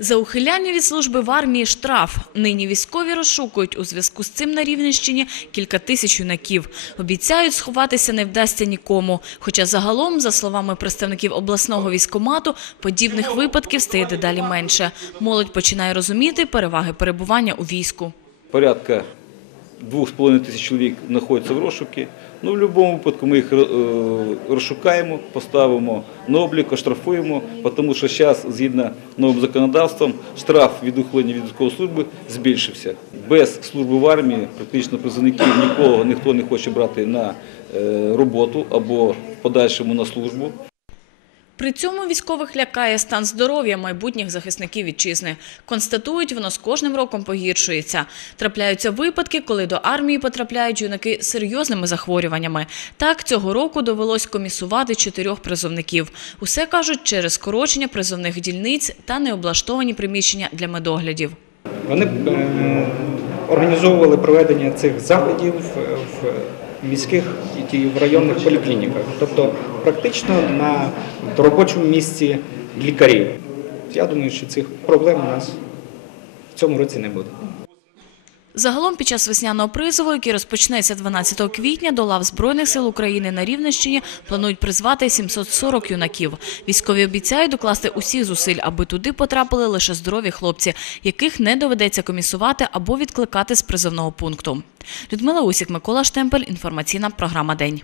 За ухиляння від служби в армії штраф. Нині військові розшукують у зв'язку з цим на Рівненщині кілька тисяч юнаків. Обіцяють, сховатися не вдасться нікому. Хоча загалом, за словами представників обласного військомату, подібних випадків стає дедалі менше. Молодь починає розуміти переваги перебування у війську. Порядка 2,5 тисяч чоловік знаходяться в розшуки. Ну, в будь-якому випадку ми їх е, розшукаємо, поставимо на облік, оштрафуємо, тому що зараз, згідно новим законодавством, штраф від ухилення від військової служби збільшився. Без служби в армії практично призовників нікого ніхто не хоче брати на е, роботу або в подальшому на службу. При цьому військових лякає стан здоров'я майбутніх захисників вітчизни. Констатують, воно з кожним роком погіршується. Трапляються випадки, коли до армії потрапляють юнаки з серйозними захворюваннями. Так, цього року довелось комісувати чотирьох призовників. Усе кажуть через скорочення призовних дільниць та необлаштовані приміщення для медоглядів. Вони організовували проведення цих заходів в міських і в районних поліклініках, тобто практично на робочому місці лікарів. Я думаю, що цих проблем у нас в цьому році не буде. Загалом під час весняного призову, який розпочнеться 12 квітня, до лав Збройних сил України на Рівненщині планують призвати 740 юнаків. Військові обіцяють докласти усіх зусиль, аби туди потрапили лише здорові хлопці, яких не доведеться комісувати або відкликати з призовного пункту. Людмила Усік, Микола Штемпель, інформаційна програма День.